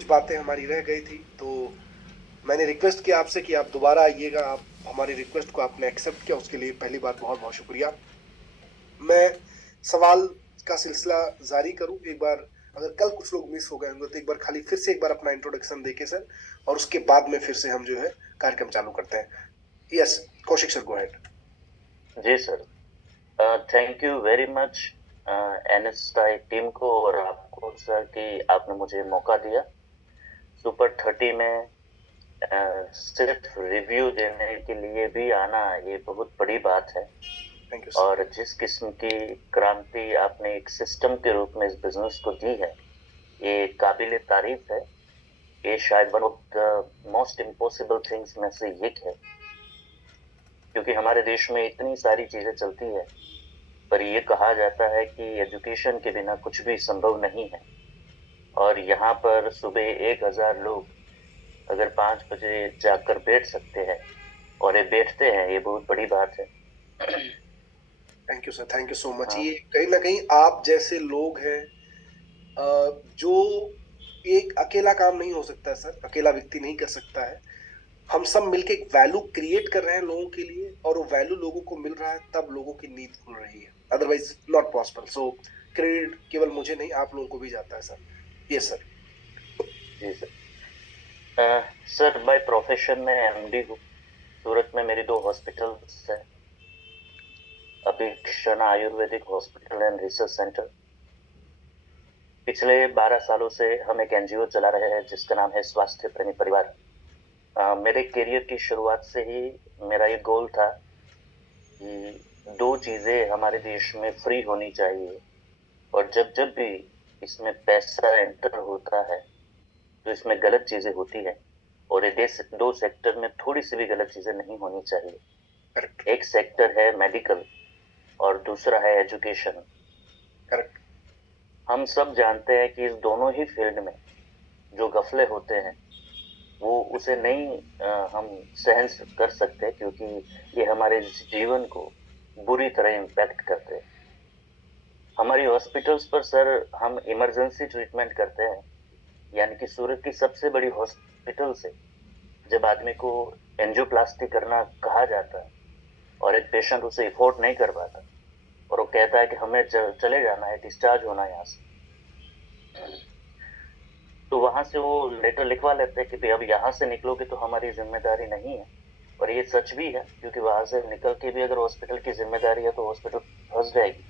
कुछ बातें हमारी रह गई थी, तो मैंने रिक्वेस्ट किया आपसे कि आप दोबारा आइएगा। आप हमारी रिक्वेस्ट को आपने एक्सेप्ट किया, उसके लिए पहली बार बहुत बहुत शुक्रिया। मैं सवाल का सिलसिला जारी करूं एक बार। अगर कल कुछ लोग मिस हो गए होंगे तो एक बार खाली फिर से एक बार अपना इंट्रोडक्शन देके सर, और उसके बाद में फिर से हम जो है कार्यक्रम चालू करते हैं। Yes, Kaushik sir, go ahead. जी sir. Thank you very much NSI team को और आपको सर कि आपने मुझे मौका दिया सुपर 30 में सिर्फ रिव्यू देने के लिए भी आना, ये बहुत बड़ी बात है। Thank you sir. और जिस किस्म की क्रांति आपने एक सिस्टम के रूप में इस बिजनेस को दी है, ये काबिले तारीफ है। ये शायद one of the most impossible things में से एक है, क्योंकि हमारे देश में इतनी सारी चीजें चलती है, पर ये कहा जाता है कि एजुकेशन के बिना कुछ भी संभव नहीं है। और यहाँ पर सुबह 1,000 लोग अगर 5 बजे जाकर बैठ सकते हैं और ये बैठते हैं, ये बहुत बड़ी बात है। Thank you sir, thank you so much. हाँ। ये कहीं ना कहीं आप जैसे लोग हैं, जो एक अकेला काम नहीं हो सकता है सर, अकेला व्यक्ति नहीं कर सकता है। हम सब मिलके एक वैल्यू क्रिएट कर रहे हैं लोगों के लिए, और वो वैल्यू लोगों को मिल रहा है, तब लोगों की नींद खुल रही है। Otherwise not possible. So credit केवल मुझे नहीं, आप लोगों को भी जाता है सर। ये सर। जी सर। सर बाय प्रोफेशन में एमडी हूँ। सूरत में मेरी 2 हॉस्पिटल्स है, Abhikshan Ayurvedic hospital and research centre. पिछले 12 सालों से हम एक एनजीओ चला रहे हैं जिसका नाम है स्वास्थ्य प्रेमी परिवार। मेरे करियर की शुरुआत से ही मेरा ये गोल था कि 2 चीजें हमारे देश में फ्री होनी चाहिए, और जब जब भी इसमें पैसा एंटर होता है तो इसमें गलत चीजें होती है। और ये देश 2 सेक्टर में थोड़ी सी भी गलत चीजें नहीं होनी चाहिए। करेक्ट। एक सेक्टर है मेडिकल और दूसरा है एजुकेशन। करेक्ट। हम सब जानते हैं कि इस दोनों ही फील्ड में जो गफले होते हैं वो उसे नहीं हम सहन कर सकते, क्योंकि ये हमारे जीवन को बुरी तरह इम्पैक्ट करते हैं। हमारी हॉस्पिटल्स पर सर हम इमरजेंसी ट्रीटमेंट करते हैं, यानी कि सूरत की सबसे बड़ी हॉस्पिटल से जब आदमी को एंजियोप्लास्टी करना कहा जाता है और एक पेशेंट उसे अफोर्ड नहीं कर पाता और वो कहता है कि हमें चले जाना है, डिस्चार्ज होना है यहाँ से, तो वहां से वो लेटर लिखवा लेते हैं कि भाई अब यहाँ से निकलोगे तो हमारी जिम्मेदारी नहीं है। और ये सच भी है, क्योंकि वहां से निकल के भी अगर हॉस्पिटल की जिम्मेदारी है तो हॉस्पिटल फंस जाएगी।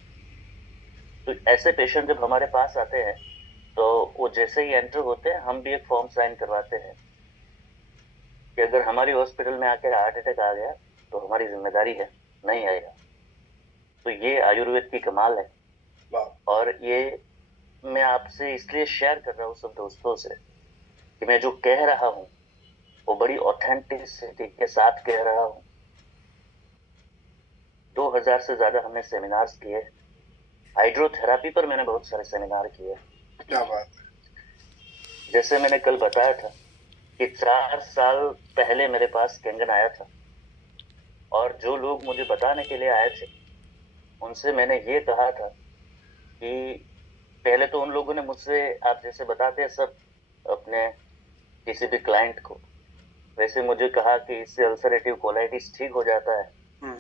तो ऐसे पेशेंट जब हमारे पास आते हैं तो वो जैसे ही एंटर होते हैं हम भी एक फॉर्म साइन करवाते हैं कि अगर हमारी हॉस्पिटल में आकर हार्ट अटैक आ गया तो हमारी जिम्मेदारी है, नहीं आएगा। तो ये आयुर्वेद की कमाल है। वाह। और ये मैं आपसे इसलिए शेयर कर रहा हूँ सब दोस्तों से कि मैं जो कह रहा हूँ वो बड़ी ऑथेंटिसिटी के साथ कह रहा हूँ। 2,000 से ज्यादा हमने सेमिनार्स किए। हाइड्रोथेरापी पर मैंने बहुत सारे सेमिनार किए। क्या बात जैसे मैंने कल बताया था कि 4 साल पहले मेरे पास कैंगन आया था, और जो लोग मुझे बताने के लिए आए थे उनसे मैंने ये कहा था कि पहले तो उन लोगों ने मुझसे, आप जैसे बताते हैं सब अपने किसी भी क्लाइंट को, वैसे मुझे कहा कि इससे अल्सरेटिव कोलाइटिस ठीक हो जाता है, है।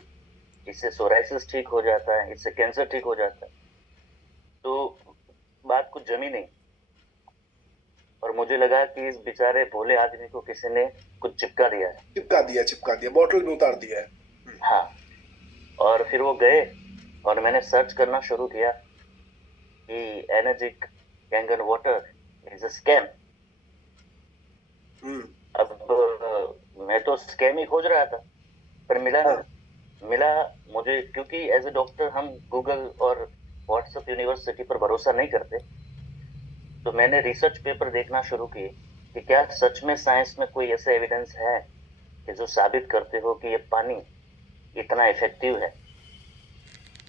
इससे सोराइसिस ठीक हो जाता है, इससे कैंसर ठीक हो जाता है। तो बात कुछ जमी नहीं, और मुझे लगा कि इस बेचारे भोले आदमी को किसी ने कुछ चिपका दिया है। चिपका दिया, चिपका दिया, बॉटल में उतार दिया है। हाँ। और फिर वो गए और मैंने सर्च करना शुरू किया कि energic Kangen water is a scam. Hmm. अब मैं तो स्कैम ही खोज रहा था, पर मिला हाँ। नहीं। मिला मुझे, क्योंकि एज ए डॉक्टर हम गूगल और व्हाट्सएप यूनिवर्सिटी पर भरोसा नहीं करते, तो मैंने रिसर्च पेपर देखना शुरू किए कि क्या सच में साइंस में कोई ऐसे एविडेंस है कि जो साबित करते हो कि ये पानी इतना इफेक्टिव है।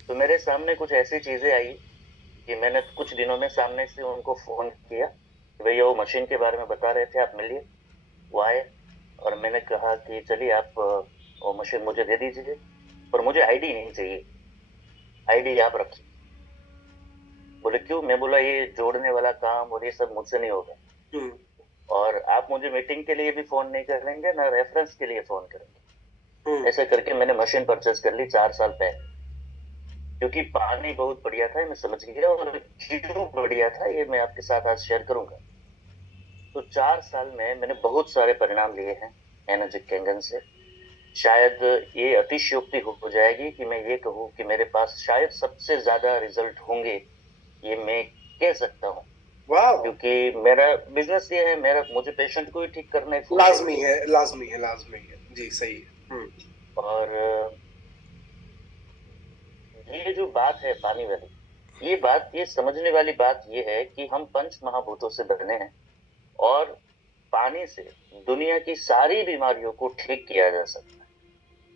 तो मेरे सामने कुछ ऐसी चीजें आई कि मैंने कुछ दिनों में सामने से उनको फोन किया कि भैया वो मशीन के बारे में बता रहे थे, आप मिलिए। वो आए और मैंने कहा कि चलिए आप वो मशीन मुझे दे दीजिए, पर मुझे आईडी नहीं चाहिए, आईडी आप रखिए। बोले क्यों? मैं बोला ये जोड़ने वाला काम और ये सब मुझसे नहीं होगा। हम्म। मुझे मीटिंग के लिए भी फोन नहीं करेंगे, ना रेफरेंस के लिए फोन करेंगे। हम्म। ऐसे करके मैंने मशीन परचेज कर ली 4 साल पहले, क्योंकि पानी बहुत बढ़िया था, मैं समझ गया। और क्यों बढ़िया था ये मैं आपके साथ आज शेयर करूंगा। तो 4 साल में मैंने बहुत सारे परिणाम लिए हैं एनर्जिक कैंगन से। शायद ये अतिशयोक्ति हो जाएगी कि मैं ये कहूँ कि मेरे पास शायद सबसे ज्यादा रिजल्ट होंगे, ये मैं कह सकता हूँ। वाह। क्योंकि मेरा बिजनेस ये है, मेरा मुझे पेशेंट को ही ठीक करना है फुल टाइम। लाजमी है, लाजमी है, लाजमी है जी, सही है। और ये जो बात है पानी वाली, ये बात, ये समझने वाली बात ये है कि हम पंच महाभूतों से बने हैं, और पानी से दुनिया की सारी बीमारियों को ठीक किया जा सकता है।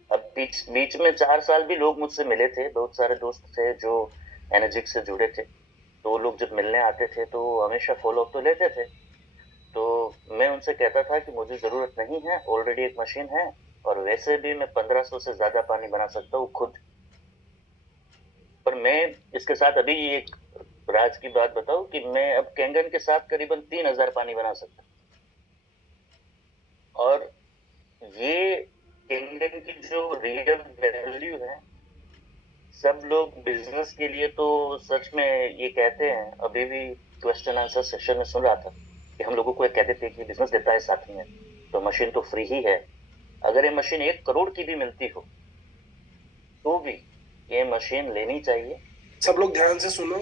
अब बीच बीच में 4 साल भी लोग मुझसे मिले थे, बहुत सारे दोस्त थे जो एनर्जिक से जुड़े थे। तो वो लोग जब मिलने आते थे तो हमेशा फॉलो अप तो लेते थे। तो मैं उनसे कहता था कि मुझे जरूरत नहीं है, ऑलरेडी एक मशीन है, और वैसे भी मैं 1500 से ज्यादा पानी बना सकता हूँ खुद। पर मैं इसके साथ अभी एक राज की बात बताऊं कि मैं अब कैंगन के साथ करीबन 3000 पानी बना सकता हूं। और ये कैंगन की जो रियल वैल्यू है, सब लोग बिजनेस के लिए तो सच में ये कहते हैं। अभी भी क्वेश्चन आंसर सेशन में सुन रहा था कि हम लोगों को ये कहते थे कि बिजनेस देता है साथ में, तो मशीन तो फ्री ही है। अगर ये मशीन 1 करोड़ की भी मिलती हो तो भी ये मशीन लेनी चाहिए। सब लोग ध्यान से सुनो,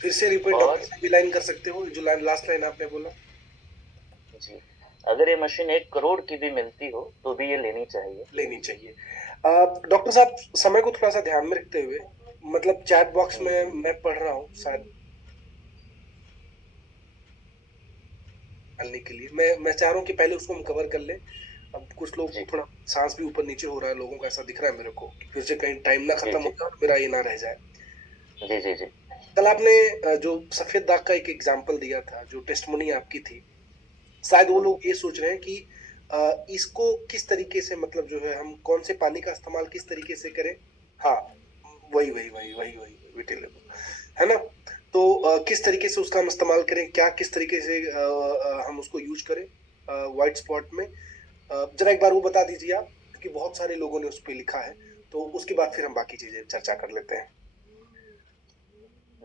फिर से रिपीट, डॉक्टर और साहब भी लाइन कर सकते हो, जो लाइन, लास्ट लाइन आपने बोला। जी, अगर ये मशीन 1 करोड़ की भी मिलती हो तो भी ये लेनी चाहिए। लेनी चाहिए। डॉक्टर साहब, समय को थोड़ा सा ध्यान में रखते हुए, मतलब चैट बॉक्स में मैं पढ़ रहा हूँ शायद डालने के लिए, मैं चाह रहा हूँ कि पहले उसको हम कवर कर ले। अब कुछ लोग जी थोड़ा सांस भी ऊपर नीचे हो रहा है, लोगों का ऐसा दिख रहा है मेरे को कि फिर से कहीं टाइम ना जी खत्म हो जी जाए और मेरा ये ना रह जाए। जी जी जी कल आपने जो सफेद दाग का एक एग्जाम्पल दिया था, जो टेस्टमोनी आपकी थी, शायद वो लोग ये सोच रहे हैं कि इसको किस तरीके से, मतलब जो है हम कौन से पानी का इस्तेमाल किस तरीके से करें। हाँ, वही वही वही वही वही विटिल है ना। तो किस तरीके से उसका हम इस्तेमाल करें, क्या किस तरीके से हम उसको यूज करें व्हाइट स्पॉट में। जरा एक बार वो बता दीजिए आप, क्योंकि बहुत सारे लोगों ने उस पर लिखा है। तो उसके बाद फिर हम बाकी चीजें चर्चा कर लेते हैं।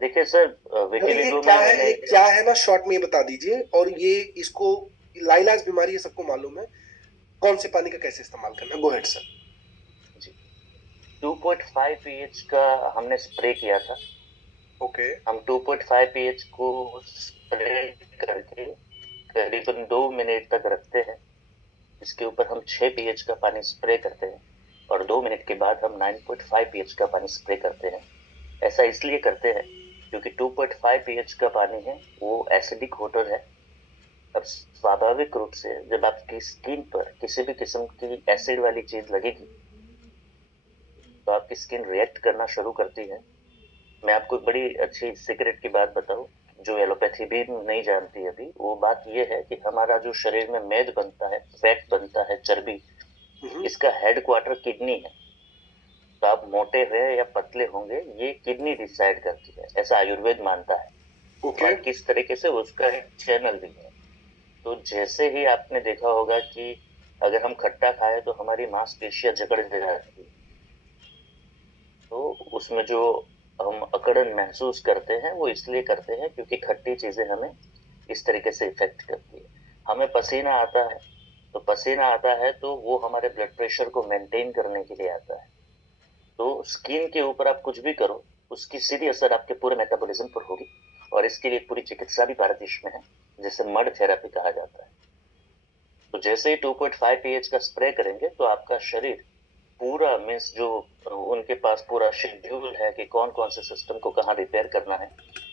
देखिए सर, अरे ये विटिलिगो क्या में है, मैंने ये क्या है ना, शॉर्ट में ये बता दीजिए। और ये इसको लाइलाज बीमारी है, सबको मालूम है, कौन से पानी का कैसे इस्तेमाल करना है। गो हेड सर। जी 2.5 pH का हमने स्प्रे किया था। ओके। हम 2.5 pH को स्प्रे करके करीबन 2 मिनट तक रखते हैं। इसके ऊपर हम 6 pH का पानी स्प्रे करते हैं, और 2 मिनट के बाद हम 9.5 pH का पानी स्प्रे करते हैं। ऐसा इसलिए करते हैं क्योंकि 2.5 pH का पानी है वो एसिडिक वाटर है। अब स्वाभाविक रूप से जब आपकी स्किन पर किसी भी किस्म की एसिड वाली चीज लगेगी तो आपकी स्किन रिएक्ट करना शुरू करती है। मैं आपको एक बड़ी अच्छी सीक्रेट की बात बताऊं, जो एलोपैथी भी नहीं जानती अभी। वो बात ये है कि हमारा जो शरीर में मेद बनता है, फैट बनता है, चर्बी, इसका हेड क्वार्टर किडनी है। तो आप मोटे हुए या पतले होंगे ये किडनी डिसाइड करती है, ऐसा आयुर्वेद मानता है। ओके। और किस तरीके से उसका एक चैनल भी है। तो जैसे ही आपने देखा होगा कि अगर हम खट्टा खाए तो हमारी मांसपेशियां जकड़ जाती है, तो उसमें जो हम अकड़न महसूस करते हैं वो इसलिए करते हैं क्योंकि खट्टी चीजें हमें इस तरीके से इफेक्ट करती है। हमें पसीना आता है, तो पसीना आता है तो वो हमारे ब्लड प्रेशर को मेंटेन करने के लिए आता है। तो स्किन के ऊपर आप कुछ भी करो, उसकी सीधी असर आपके पूरे मेटाबॉलिज्म पर होगी। और इसके लिए पूरी चिकित्सा भी भारत देश में है, जिसे मड थेरेपी कहा जाता है। तो जैसे ही 2.5 pH का स्प्रे करेंगे तो आपका शरीर पूरा मीन्स जो उनके पास पूरा शेड्यूल है कि कौन कौन से सिस्टम को कहाँ रिपेयर करना है,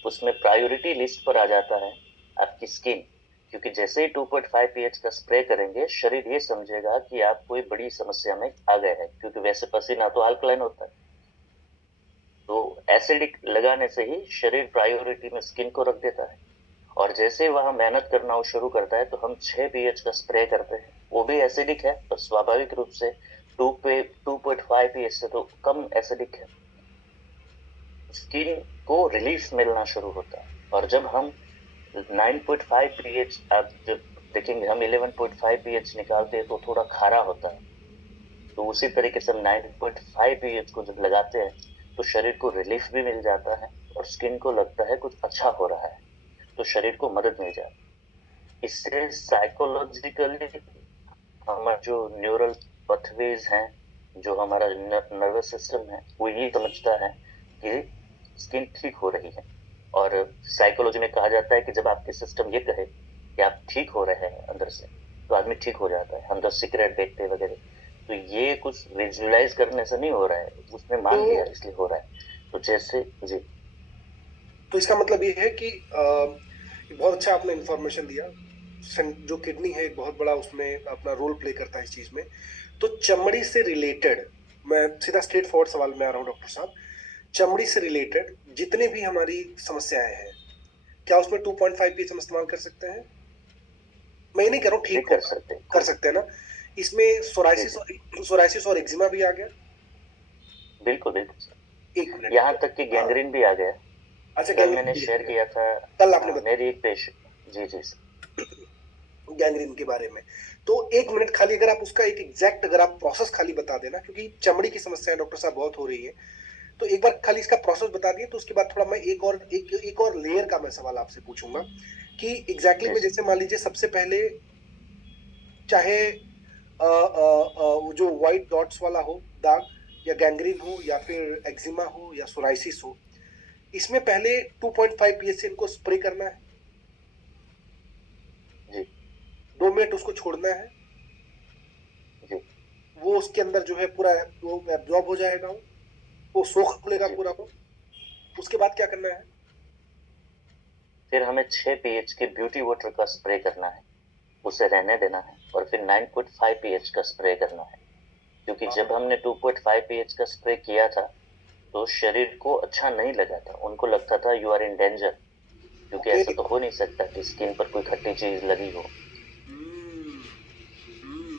उसमें प्रायोरिटी लिस्ट पर आ जाता है आपकी स्किन। क्योंकि जैसे ही 2.5 pH का स्प्रे करेंगे शरीर ये समझेगा कि आप कोई बड़ी समस्या में आ गए हैं, क्योंकि वैसे पसीना तो अल्कलाइन होता है। तो एसिडिक लगाने से ही शरीर प्रायोरिटी में स्किन को रख देता है। और जैसे ही वहां मेहनत करना वो शुरू करता है तो हम 6 pH का स्प्रे करते हैं, वो भी एसिडिक है पर स्वाभाविक रूप से 2.5 pH से तो कम एसिडिक है। स्किन को रिलीफ मिलना शुरू होता है। और जब हम 9.5 pH आप जब देखेंगे, हम 11.5 pH निकालते हैं तो थोड़ा खारा होता है, तो उसी तरीके से हम 9.5 pH को जब लगाते हैं तो शरीर को रिलीफ भी मिल जाता है और स्किन को लगता है कुछ अच्छा हो रहा है, तो शरीर को मदद मिल जाती है। इससे साइकोलॉजिकली हमारा जो न्यूरल पथवेज हैं, जो हमारा नर्वस सिस्टम है, वो ये समझता है कि स्किन ठीक हो रही है। और साइकोलॉजी में कहा जाता है कि जब आपके सिस्टम ये कहे कि आप ठीक हो रहे हैं अंदर से, तो आदमी ठीक हो जाता है। हम द सीक्रेट देखते वगैरह, तो ये कुछ विजुअलाइज करने से नहीं हो रहा है, उसने तो मान लिया इसलिए हो रहा है। तो जैसे जी तो इसका मतलब ये है कि बहुत अच्छा आपने इंफॉर्मेशन दिया। जो किडनी है एक बहुत बड़ा उसमें अपना रोल प्ले करता है इस चीज में। तो चमड़ी से रिलेटेड, मैं सीधा स्ट्रेट फॉरवर्ड सवाल में आ रहा हूँ डॉक्टर साहब। चमड़ी से रिलेटेड जितने भी हमारी समस्याएं हैं, क्या उसमें 2.5 पीएच हम इस्तेमाल कर सकते हैं? मैं ये नहीं कह रहा हूँ जी ठीक कर होगा, सकते हैं कर कोई। सकते हैं ना? इसमें जी जी सोराइसिस और एक्जिमा भी आ गया। बिल्कुल बिल्कुल सर। एक मिनट। यहाँ तक कि हाँ, गैंग्रीन भी आ गया। अच्छा, कल गैंग्रीन मैंने भी आ शेयर गया। किया था। कल आपने हाँ, बताया मेरी एक पेशेंट। जी जी सर। गैंग्रीन के बारे में। तो एक मिनट खाली, अगर आप उसका एक एग्जैक्ट अगर आप प्रोसेस खाली बता देना, क्योंकि चमड़ी की समस्याएं डॉक्टर साहब बहुत हो रही है। तो एक बार खाली इसका प्रोसेस बता दिए, तो उसके बाद थोड़ा मैं एक और लेयर का मैं सवाल आपसे पूछूंगा कि एग्जैक्टली जी में, सर। जैसे मान लीजिए सबसे पहले, चाहे वो जो व्हाइट डॉट्स वाला हो दाग, या गैंग्रीन हो, या फिर एक्जिमा हो, या सोराइसिस हो, इसमें पहले 2.5 पीएच से इनको स्प्रे करना है। जी 2 मिनट उसको छोड़ना है। जी वो उसके अंदर जो है पूरा वो एब्जॉर्ब हो जाएगा, वो सोख लेगा जी। पूरा वो। उसके बाद क्या करना है? फिर हमें 6 pH के ब्यूटी वाटर का स्प्रे करना है, उसे रहने देना है, और फिर 9.5 pH का स्प्रे करना है। क्योंकि हाँ, जब हमने 2.5 pH का स्प्रे किया था तो शरीर को अच्छा नहीं लगा था, उनको लगता था यू आर इन डेंजर, क्योंकि ओके। ऐसा तो हो नहीं सकता कि स्किन पर कोई खट्टी चीज लगी हो।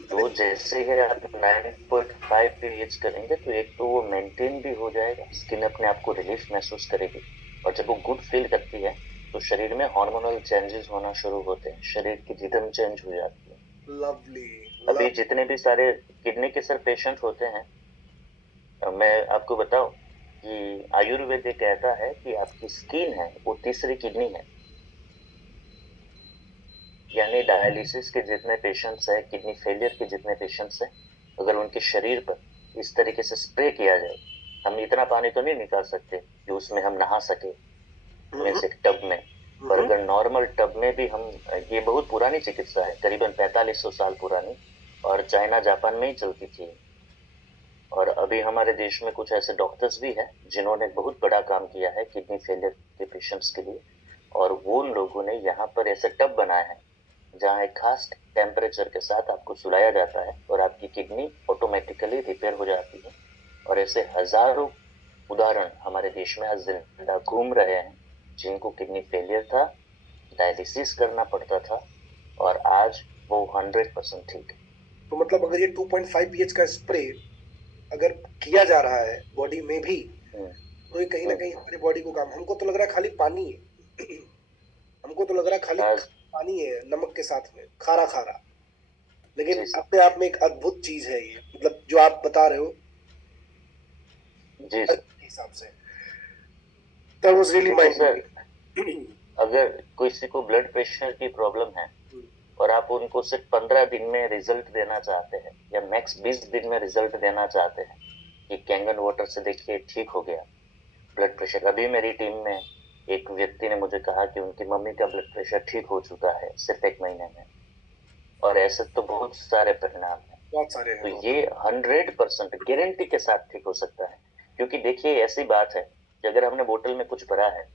अरे, तो जैसे ही आप 9.5 pH करेंगे तो एक तो वो मेंटेन भी हो जाएगा, स्किन अपने आप को रिलीफ महसूस करेगी, और जब वो गुड फील करती है तो शरीर में हार्मोनल चेंजेस होना शुरू होते हैं, शरीर की रिदम चेंज हो जाती है। लवली, अभी लव। जितने भी सारे किडनी के सर पेशेंट होते हैं, मैं आपको बताऊं कि आयुर्वेद ये कहता है कि आपकी स्किन है वो तीसरी किडनी है। यानी डायलिसिस के जितने पेशेंट्स हैं, किडनी फेलियर के जितने पेशेंट्स हैं, अगर उनके शरीर पर इस तरीके से स्प्रे किया जाए, हम इतना पानी तो नहीं निकाल सकते कि उसमें हम नहा सके, मीन्स एक टब में। पर अगर नॉर्मल टब में भी हम, ये बहुत पुरानी चिकित्सा है, करीबन 4500 साल पुरानी, और चाइना जापान में ही चलती थी। और अभी हमारे देश में कुछ ऐसे डॉक्टर्स भी हैं जिन्होंने बहुत बड़ा काम किया है किडनी फेलियर के पेशेंट्स के लिए। और वो लोगों ने यहाँ पर ऐसे टब बनाए हैं जहाँ एक खास टेम्परेचर के साथ आपको सुलाया जाता है और आपकी किडनी ऑटोमेटिकली रिपेयर हो जाती है। और ऐसे हजारों उदाहरण हमारे देश में आज जिंदा घूम रहे हैं, जिनको किडनी फेलियर था, डायलिसिस करना पड़ता था, और आज वो 100% ठीक है। तो मतलब अगर ये 2.5 पीएच का स्प्रे अगर किया जा रहा है बॉडी में भी, हम्म, तो ये कहीं ना कहीं हमारी बॉडी को काम, हमको तो लग रहा है खाली पानी है। हमको तो लग रहा है खाली आज पानी है नमक के साथ में, खारा खारा। लेकिन जी सर। अपने आप में एक अद्भुत चीज है ये, मतलब जो आप बता रहे हो जी सर। के हिसाब से, दैट वाज रियली देखिए माइंड सर, ब्लोइंग। अगर किसी को ब्लड प्रेशर की प्रॉब्लम है और आप उनको सिर्फ 15 दिन में रिजल्ट देना चाहते हैं या मैक्स 20 दिन में रिजल्ट देना चाहते हैं कि कैंगन वाटर से देखिए ठीक हो गया ब्लड प्रेशर। अभी मेरी टीम में एक व्यक्ति ने मुझे कहा कि उनकी मम्मी का ब्लड प्रेशर ठीक हो चुका है सिर्फ 1 महीने में। और ऐसे तो बहुत सारे परिणाम हैं। बहुत सारे तो हैं, बहुत ये 100% गारंटी के साथ ठीक हो सकता है। क्योंकि देखिए ऐसी बात है कि अगर हमने बोतल में कुछ भरा है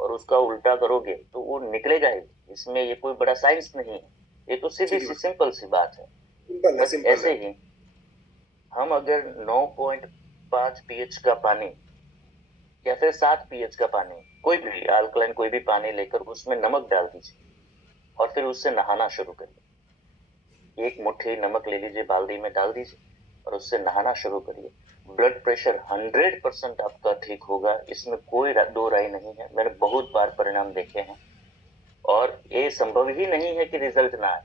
और उसका उल्टा करोगे तो वो निकलेगा ही, इसमें ये कोई बड़ा साइंस नहीं है, ये तो सीधी सीधी सी बात। सिंपल सी बात है। सिंपल है, बस सिंपल है। ऐसे ही हम अगर 9.5 pH का पानी या फिर 7 pH का पानी, कोई भी अल्कलाइन कोई भी पानी लेकर उसमें नमक डाल दीजिए और फिर उससे नहाना शुरू करिए। एक मुट्ठी नमक ले लीजिए, बाल्टी में डाल दीजिए और उससे नहाना शुरू करिए। ब्लड प्रेशर 100% आपका ठीक होगा, इसमें कोई दो राय नहीं है, मैंने बहुत बार परिणाम देखे हैं। और ये संभव ही नहीं है कि रिजल्ट ना आए।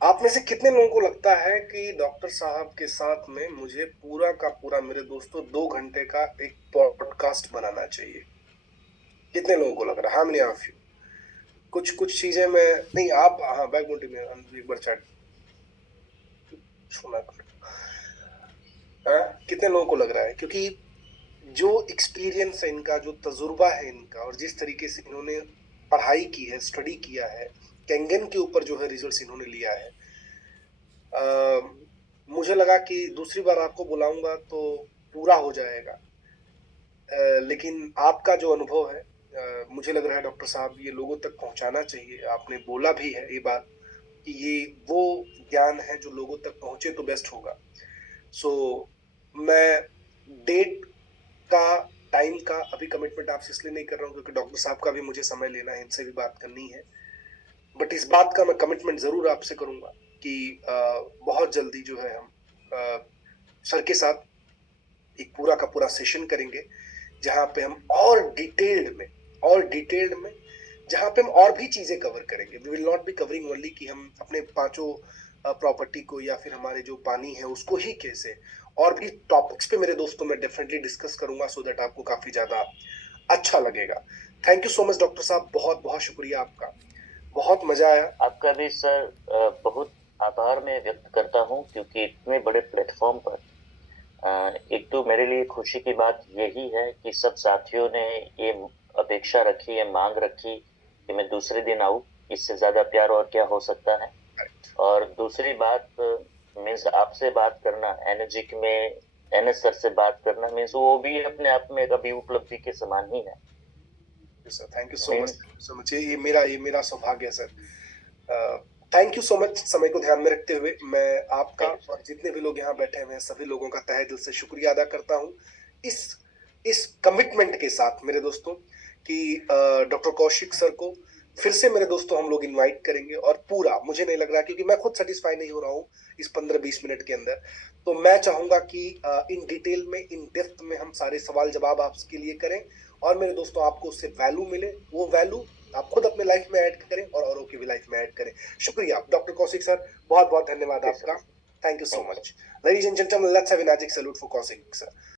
आप में से कितने लोगों को लगता है कि डॉक्टर साहब के साथ में मुझे पूरा का पूरा, मेरे दोस्तों, 2 घंटे का एक पॉडकास्ट बनाना चाहिए? कितने लोगों को लग रहा है? How many of you? कुछ कुछ चीजें मैं नहीं, आप, हाँ, बैकबोन में एक बार चैट सुना कर। हाँ, कितने लोगों को लग रहा है? क्योंकि जो एक्सपीरियंस है इनका, जो तजुर्बा है इनका, और जिस तरीके से इन्होंने पढ़ाई की है, स्टडी किया है, कैंगन के ऊपर जो है रिजल्ट्स इन्होंने लिया है, मुझे लगा कि दूसरी बार आपको बुलाऊंगा तो पूरा हो जाएगा। लेकिन आपका जो अनुभव है, मुझे लग रहा है डॉक्टर साहब, ये लोगों तक पहुंचाना चाहिए। आपने बोला भी है ये बात कि ये वो ज्ञान है जो लोगों तक पहुंचे तो बेस्ट होगा। सो मैं डेट का, टाइम का अभी कमिटमेंट आपसे इसलिए नहीं कर रहा हूँ क्योंकि डॉक्टर साहब का भी मुझे समय लेना है, इनसे भी बात करनी है। बट इस बात का मैं कमिटमेंट जरूर आपसे करूंगा कि बहुत जल्दी जो है हम सर के साथ एक पूरा का पूरा सेशन करेंगे, जहां पे हम और डिटेल्ड में जहां पे हम और भी चीजें कवर करेंगे। We will not be covering only कि हम अपने पांचों प्रॉपर्टी को या फिर हमारे जो पानी है उसको ही कैसे, और भी टॉपिक्स पे मेरे दोस्तों मैं डेफिनेटली डिस्कस करूंगा, सो दैट आपको काफी ज्यादा अच्छा लगेगा। Thank you so much doctor साहब, बहुत बहुत शुक्रिया आपका, बहुत मजा आया। आपका भी सर बहुत आभार मैं व्यक्त करता हूँ, क्योंकि इतने बड़े प्लेटफॉर्म पर एक तो मेरे लिए खुशी की बात यही है कि सब साथियों ने ये अपेक्षा रखी, ये मांग रखी कि मैं दूसरे दिन आऊं। इससे ज्यादा प्यार और क्या हो सकता है। और दूसरी बात मीन्स आपसे बात करना, एनर्जिक में एनएस सर से बात करना, मीन्स वो भी अपने आप में एक अभी उपलब्धि के समान ही है। Sir thank you so means much, so much. ये मेरा सौभाग्य है sir. Thank you so much. समय को ध्यान में रखते हुए मैं आपका थैंक यू सर। और जितने भी लोग यहाँ बैठे हुए हैं सभी लोगों का तहे दिल से शुक्रिया अदा करता हूँ, इस इस कमिटमेंट के साथ मेरे दोस्तों, कि डॉक्टर कौशिक सर को फिर से मेरे दोस्तों हम लोग इनवाइट करेंगे, और पूरा, मुझे नहीं लग रहा क्योंकि मैं खुद सेटिस्फाई नहीं हो रहा हूँ इस 15-20 मिनट के अंदर, तो मैं चाहूंगा कि इन डिटेल में, इन डेप्थ में हम सारे सवाल जवाब आपके लिए करें, और मेरे दोस्तों आपको उससे वैल्यू मिले, वो वैल्यू आप खुद अपने लाइफ में ऐड करें और औरों की भी लाइफ में ऐड करें। शुक्रिया डॉक्टर कौशिक सर, बहुत बहुत धन्यवाद ओके सर। आपका। Thank you so thank you sir. Much. Ladies and gentlemen, let's have a magic salute for Kaushik sir.